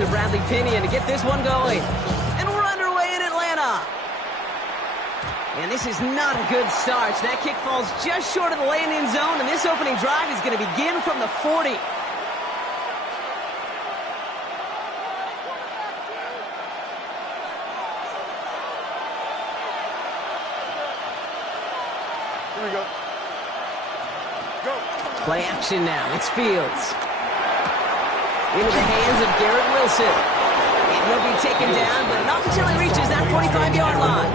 to Bradley Pinion to get this one going. And we're underway in Atlanta. And this is not a good start. That kick falls just short of the landing zone, and this opening drive is going to begin from the 40. Here we go. Go. Play action now. It's Fields. Into the hands of Garrett Wilson. And he'll be taken down, but not until he reaches that 45-yard line.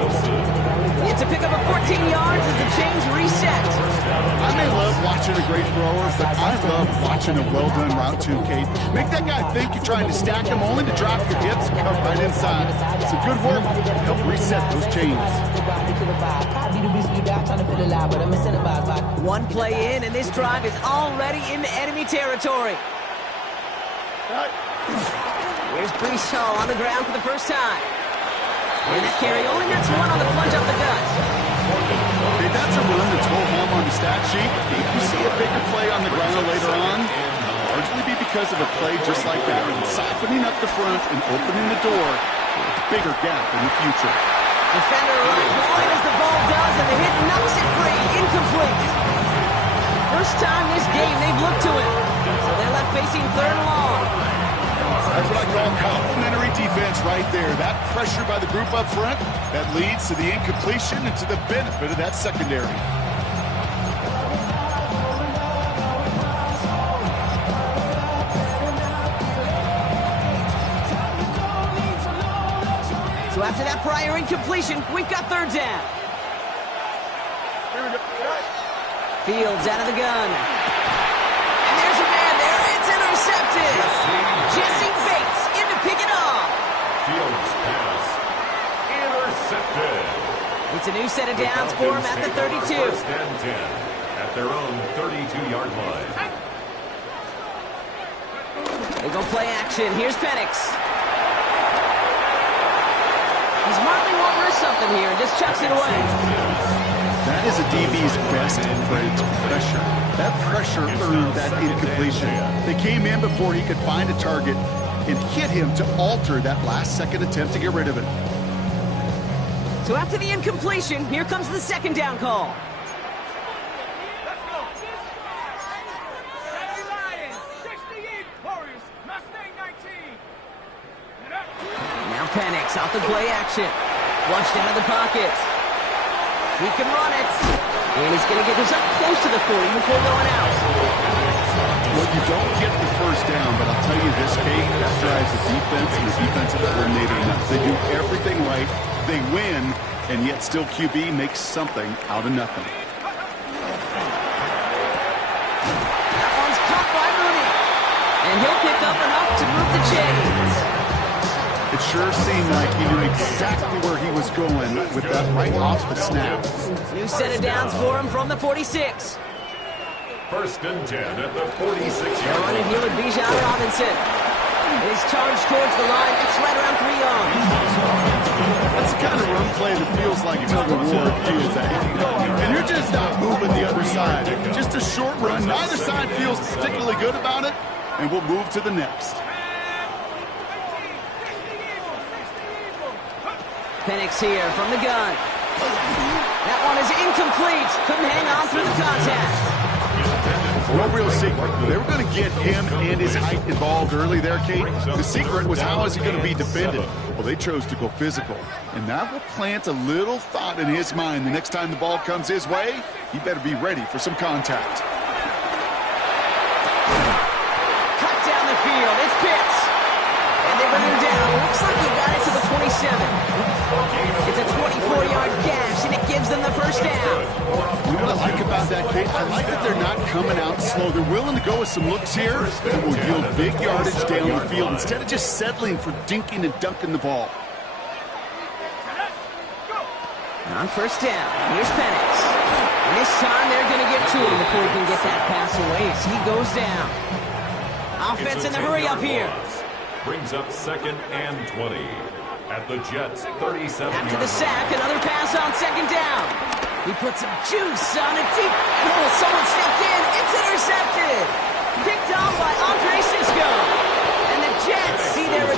It's a pickup of 14 yards as the chains reset. I may love watching a great thrower, but I love watching a well-done route too, Kate. Make that guy think you're trying to stack him only to drop your hips and come right inside. It's a good work to help reset those chains. One play in, and this drive is already into enemy territory. Here's Breece Hall on the ground for the first time. And that carry only nets one on the plunge up the gut. Okay, that's a run that's go home on the stat sheet. If you see a bigger play on the ground later on, largely be because of a play just like that, softening up the front and opening the door for a bigger gap in the future. Defender runs wide as the ball does, and the hit knocks it free. Incomplete. First time this game they've looked to him. So they're left facing third and long. That's what I call complimentary defense right there. That pressure by the group up front, that leads to the incompletion and to the benefit of that secondary. So after that prior incompletion, we've got third down. Fields out of the gun. And there's a man there. It's intercepted. Jesse Bates in to pick it off. Fields pass intercepted. It's a new set of downs for him at the 32. First and 10 at their own 32-yard line. They go play action. Here's Penix. He's smartly won't risk something here and just chucks it away. That is a DB's best friend, pressure. That pressure earned that incompletion. They came in before he could find a target and hit him to alter that last-second attempt to get rid of it. So after the incompletion, here comes the second down call. Now Penix off the play action. Flushed out of the pocket. He can run it. And he's going to get this up close to the 40 before going out. Well, you don't get the first down, but I'll tell you this, Kate, that drives the defense and the defensive coordinator nuts. They do everything right. They win, and yet still QB makes something out of nothing. That one's caught by Mooney. And he'll pick up enough to move the chains. It sure seemed like he knew exactly where he was going with that right off the snap. New set of downs for him from the 46. First and 10 at the 46-yard They're running line. here with Bijan Robinson. His charge towards the line. It's right around 3 yards. That's the kind of run play that feels like tug of war feels that. And you're just not moving the other side. Just a short run. Neither side feels particularly good about it, and we'll move to the next. Penix here from the gun. That one is incomplete. Couldn't hang on through the contact. No real secret. They were going to get him and his height involved early there, Kate. The secret was how is he going to be defended? Well, they chose to go physical. And that will plant a little thought in his mind. The next time the ball comes his way, he better be ready for some contact. Cut down the field. It's Pitts. And they bring him down. Looks like he got it to the 27. It's a 24-yard gash, and it gives them the first down. You know what I like about that, Kate? I like that they're not coming out slow. They're willing to go with some looks here that will yield big yardage down the field instead of just settling for dinking and dunking the ball. On first down, here's Penix. And this time they're going to get to him before he can get that pass away as he goes down. Offense in the hurry up here. Brings up second and 20 at the Jets' 37. After the sack, another pass on second down. He put some juice on it deep. Oh, someone stepped in. It's intercepted. Picked off by Andre Sisco. And the Jets see their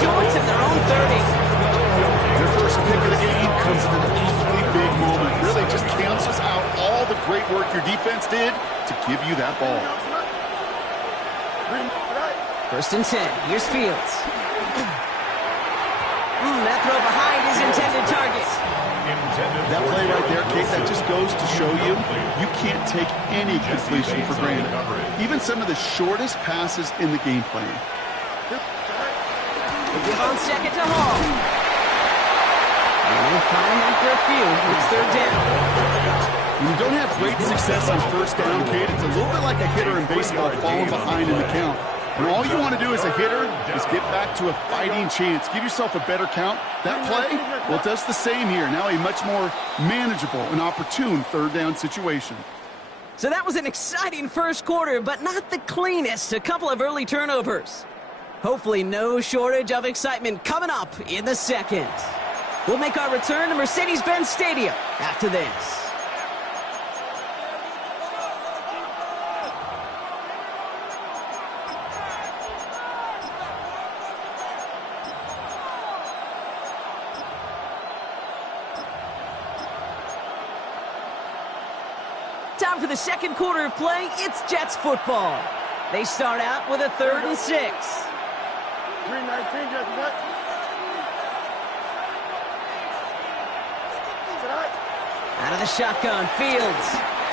short to their own 30. Their first pick of the game comes at an awfully big moment. Really just cancels out all the great work your defense did to give you that ball. First and 10. Here's Fields. That throw behind his intended target. That play right there, Kate, that just goes to show you can't take any completion for granted. Even some of the shortest passes in the game plan. They give on second to Hall. And they find him for a few. It's third down. When you don't have great success on first down, Kate, it's a little bit like a hitter in baseball falling behind in the count. And all you want to do as a hitter is get back to a fighting chance. Give yourself a better count. That play, well, it does the same here. Now a much more manageable and opportune third down situation. So that was an exciting first quarter, but not the cleanest. A couple of early turnovers. Hopefully no shortage of excitement coming up in the second. We'll make our return to Mercedes-Benz Stadium after this. Time for the second quarter of play. It's Jets football. They start out with a 3rd and 6. 319, Jets, what? Out of the shotgun, Fields.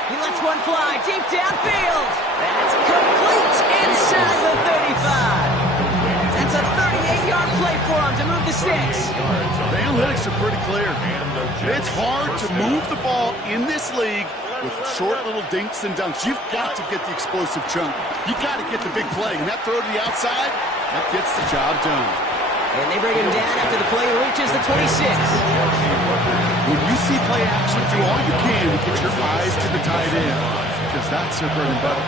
He lets one fly deep downfield. That's complete inside the 35. That's a 38-yard play for him to move the sticks. The analytics are pretty clear. It's hard to move the ball in this league with short little dinks and dunks. You've got to get the explosive chunk. You've got to get the big play. And that throw to the outside, that gets the job done. And they bring him down after the play reaches the 26. When you see play action, do all you can to get your eyes to the tight end, because that's their bread and butter.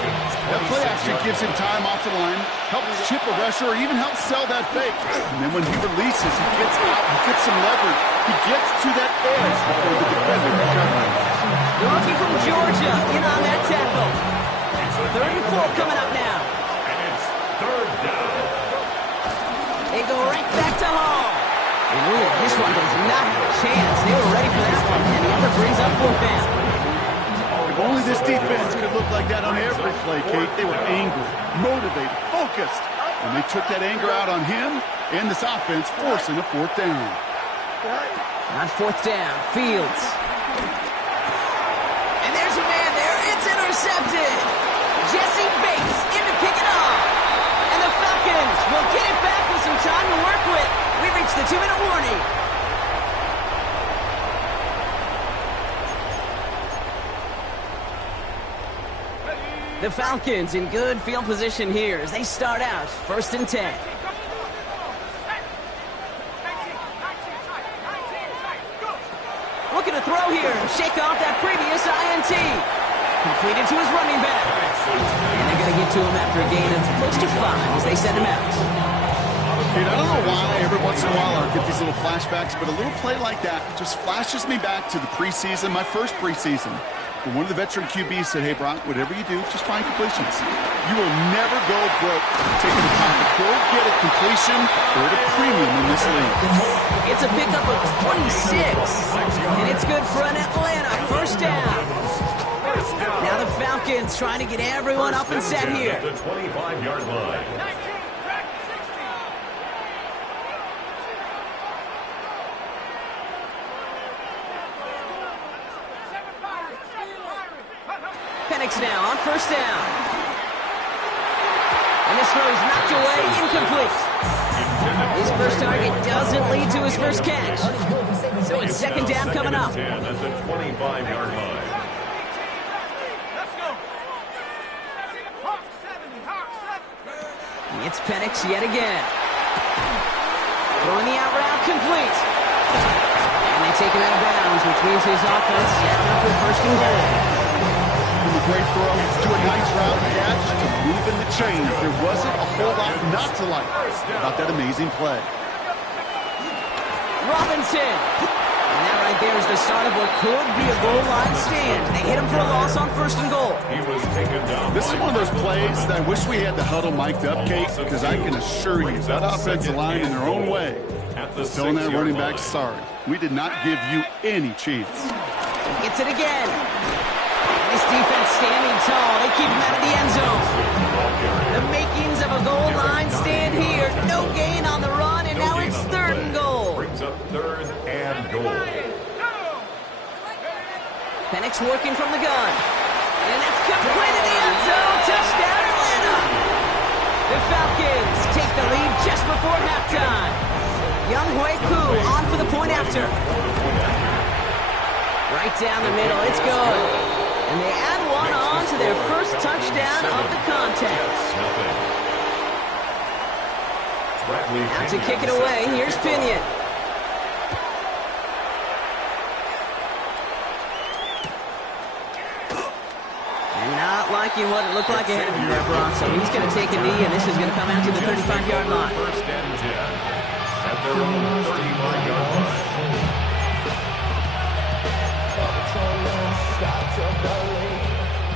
That play action gives him time off the line, helps chip a rusher, or even helps sell that fake. And then when he releases, he gets out, he gets some leverage. He gets to that edge before the defender recovers. The rookie from Georgia in on that tackle. 3rd and 4 coming up now. And it's 3rd down. They go right back to Hall. And ooh, this one does not have a chance. They were ready for that one, and the effort brings up 4th down. If only this defense could look like that on every play, Kate. They were angry, motivated, focused. And they took that anger out on him and this offense, forcing a 4th down. On 4th down, Fields. And there's a man there. It's intercepted. Jesse Bates in to pick it off. And the Falcons will get it back with some time to work with. We reached the 2-minute warning. The Falcons in good field position here as they start out 1st and 10. Looking to throw here and shake off that previous INT. Completed to his running back. And they're going to get to him after a gain of close to 5 as they send him out. Dude, I don't know why every once in a while I get these little flashbacks, but a little play like that just flashes me back to the preseason, my first preseason. When one of the veteran QBs said, hey, Brock, whatever you do, just find completions. You will never go broke taking a pocket. Go get a completion. They're at a premium in this league. It's a pickup of 26, and it's good for an Atlanta 1st down. Now the Falcons trying to get everyone up and set here. The 25-yard line. Penix now on 1st down. And this throw is knocked away, incomplete. His first target doesn't lead to his first catch. So it's 2nd down coming up. 10 at the 25-yard line. It's Penix yet again. Throwing the out route complete. And they take him out of bounds, which means his offense set up for 1st and goal. From a great throw to a nice route catch to moving the chains. There wasn't a whole lot not to like about that amazing play. Robinson. And that right there is the start of what could be a goal line stand. They hit him for a loss on 1st and goal. He was taken down. This is one of those plays that I wish we had the huddle mic'd up, Kate, because I can assure you that offensive line in their own way is telling that running back, sorry, we did not give you any chance. Gets it again. This defense standing tall. They keep him out of the end zone. The makings of a goal line stand here. No gain on the run, and now it's 3rd and goal. Brings up 3rd and goal. Penix working from the gun. And that's complete in the end zone. Touchdown, Atlanta. The Falcons take the lead just before halftime. Young Hui Koo on for the point after. Right down the middle. It's good. And they add one on to their first touchdown of the contest. Now to kick it away, here's Pinion. And not liking what it looked like ahead of him there, Brock. So he's going to take a knee, and this is going to come out to the 35-yard line. 1st and 10 at their own 35-yard line.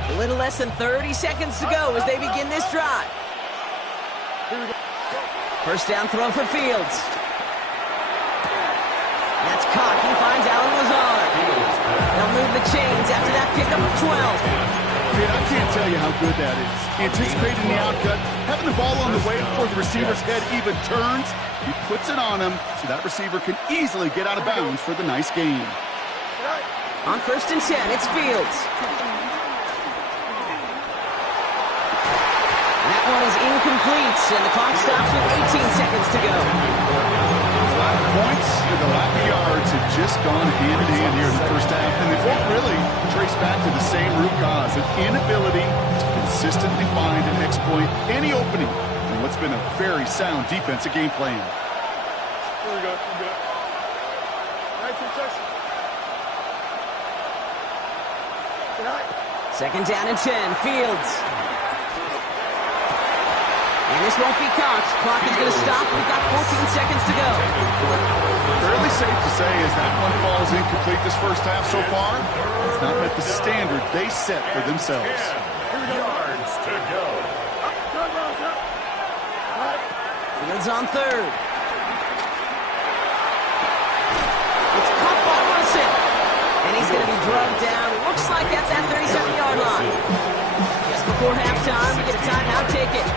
A little less than 30 seconds to go as they begin this drive. First down throw for Fields. That's caught. He finds Allen Lazard. They'll move the chains after that pickup of 12. Kate, I can't tell you how good that is. Anticipating the outcut, having the ball on the way before the receiver's head even turns, he puts it on him so that receiver can easily get out of bounds for the nice gain. On 1st and 10, it's Fields. That one is incomplete, and the clock stops with 18 seconds to go. The lack of points and the lack of yards have just gone hand in hand here in the first half, and they both really trace back to the same root cause, an inability to consistently find and exploit any opening in what's been a very sound defensive game plan. Here we go. Good. 19 seconds. 2nd down and 10, Fields. And this won't be caught. Clock is going to stop. We've got 14 seconds to go. Fairly safe to say as that one falls incomplete this first half so far, it's not met the standard they set for themselves. 10 yards to go. Fields on 3rd. It's caught by Wilson. And he's going to be drugged down. Looks like that's that 37-yard line. Just before halftime, we get a timeout ticket.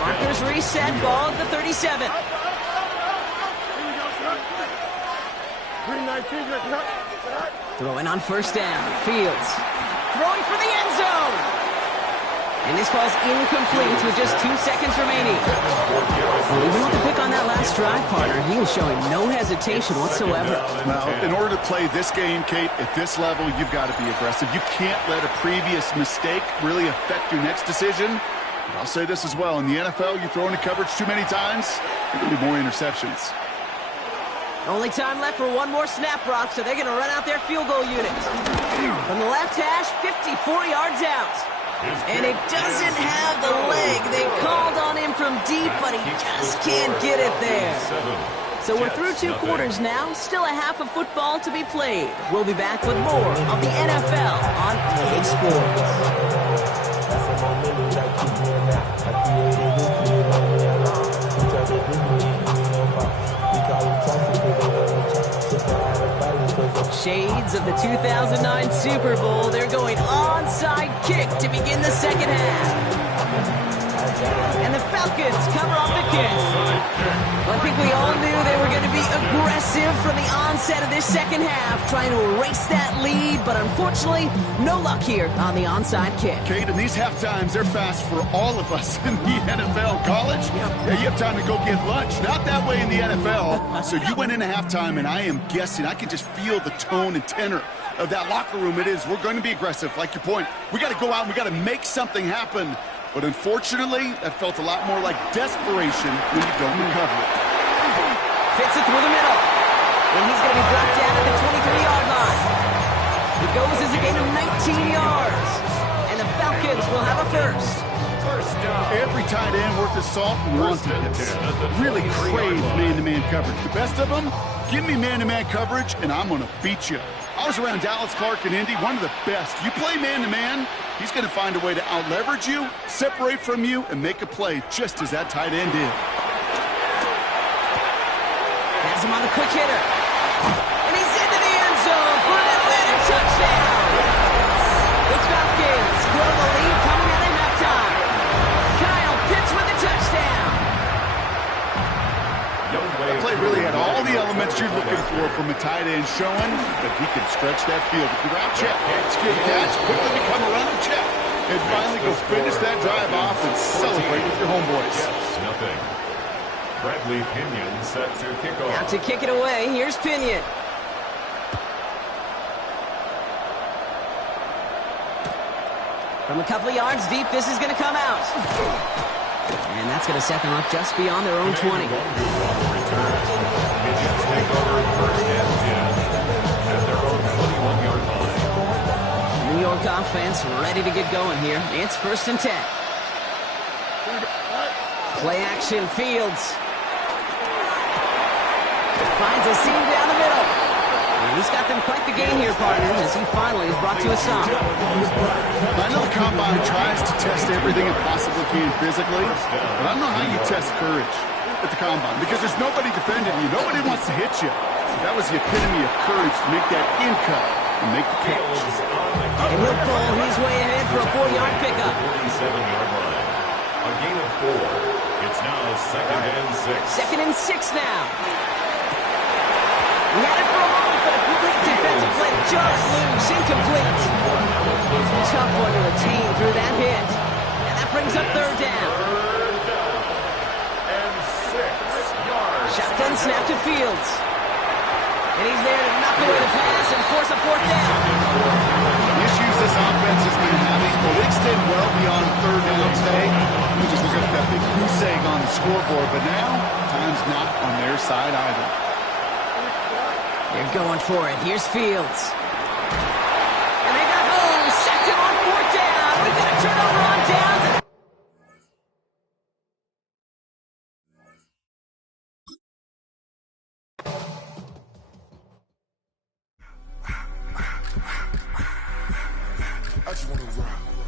Markers reset, ball at the 37. Throwing on 1st down, Fields. Throwing for the end zone. And this falls incomplete with just 2 seconds remaining. Even with the pick on that last drive, partner, he was showing no hesitation whatsoever. Well, in order to play this game, Kate, at this level, you've got to be aggressive. You can't let a previous mistake really affect your next decision. I'll say this as well. In the NFL, you throw into coverage too many times, there can be more interceptions. Only time left for one more snap, Brock, so they're going to run out their field goal unit. From the left hash, 54 yards out. And it doesn't have the leg. They called on him from deep, but he just can't get it there. So we're through 2 quarters now. Still a half of football to be played. We'll be back with more of the NFL on EA Sports. Shades of the 2009 Super Bowl. They're going onside kick to begin the second half. And the Falcons cover off the kick. Well, I think we all knew they were going to be aggressive from the onset of this second half, trying to erase that lead, but unfortunately, no luck here on the onside kick. Kate, in these half times, they're fast for all of us in the NFL. College, yeah, you have time to go get lunch. Not that way in the NFL. So you went into halftime, and I am guessing, I can just feel the tone and tenor of that locker room. It is, we're going to be aggressive, like your point. We got to go out and we got to make something happen. But unfortunately, that felt a lot more like desperation when you don't recover it. Fits it through the middle. And he's going to be brought down at the 23-yard line. It goes as a gain of 19 yards. And the Falcons will have a first. Every tight end worth his salt wanted this. Really craved man-to-man coverage. The best of them Give me man-to-man coverage, and I'm going to beat you. I was around Dallas Clark and Indy, one of the best. You play man-to-man, he's going to find a way to out-leverage you, separate from you, and make a play just as that tight end did. Has him on the quick hitter. And he's into the end zone for an Atlanta touchdown. The Falcons grow the lead coming out of halftime. Kyle Pitts with the touchdown. That play really had all the elements you're looking for from a tight end, showing that he can stretch that field. If you're out, check. Secure the catch, quickly become a runner, check. And finally go finish that drive off and celebrate with your homeboys. Nothing. Bradley Pinion set to kick off. Out to kick it away. Here's Pinion. From a couple of yards deep, this is going to come out. And that's going to set them up just beyond their own 20. Pinions take over first and 10 at their own 21-yard line. New York offense ready to get going here. It's first and 10. Play action, Fields. Finds a seam down the middle. And he's got them quite the game here, partner, as he finally is brought to a stop. I know the combine tries to test everything it possibly can physically, but I don't know how you test courage at the combine, because there's nobody defending you. Nobody wants to hit you. That was the epitome of courage to make that in cut and make the catch. And he'll pull his way ahead for a 4-yard pickup. 47-yard line. A gain of 4. It's now second and 6. Second and 6 now. He had it for a moment, but a complete defensive play just loose, incomplete. Tough one to retain through that hit. And that brings up third down. And 6 yards. Shotgun snap to Fields. And he's there to knock away the pass and force a fourth down. The issues this offense has been having will extend well beyond third down today. We just look at that big goose egg on the scoreboard, but now time's not on their side either. They're going for it. Here's Fields.